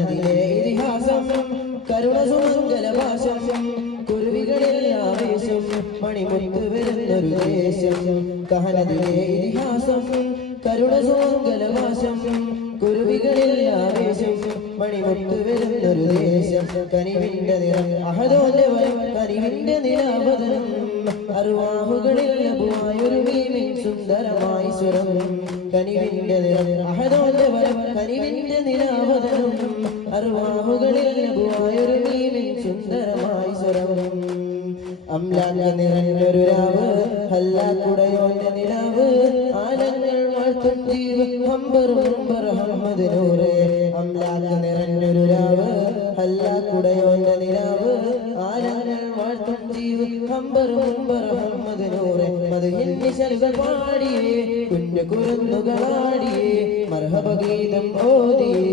ഇതിഹാസം കരുണ സുമംഗലഭാഷം കുരുവികളിൽ ആവേശം മണിമുത്ത് വരുന്നൊരു ദേശം കഹനതിലെ ഇതിഹാസം കരുണ സുമംഗലഭാഷം കുരുവികളിൽ ആവേശം മണിമുത്ത് വരുന്നൊരു ദേശം കനിവിന്റെ നിറം അഹദോന്റെ വരം കനിവിന്റെ നിലാവതനം അർവാഹുകളിൽ ലഘുവായൊരു മീമിൻ സുന്ദരമായി സ്വരം കനിവിന്റെ നിറം അഹദോന്റെ വരം കനിവിന്റെ നിലാവതനം അർവാഹുകളിൽ ലഘുവായൊരു മീമിൻ സുന്ദരമായി സ്വരം അംലാക്ക നിറഞ്ഞൊരു രാവ് ഹല്ലാക്കുടയോന്റെ നിലാവ് ആലങ്ങൾ വാഴ്ത്തും ജീവ് ഹംബർ അഹമ്മദ് നൂറേ അംലാക്ക നിറഞ്ഞൊരു രാവ് ഹല്ലാക്കുടയോന്റെ നിലാവ് ആലങ്ങൾ വാഴ്ത്തും ജീവ് ഹംബർ അഹമ്മദ് നൂറേ മദ്ഹിൻ നിശലുകൾ പാടിയേ കുഞ്ഞു കുരുന്നുകളാടിയേ മർഹബ ഗീതം ഓതിയേ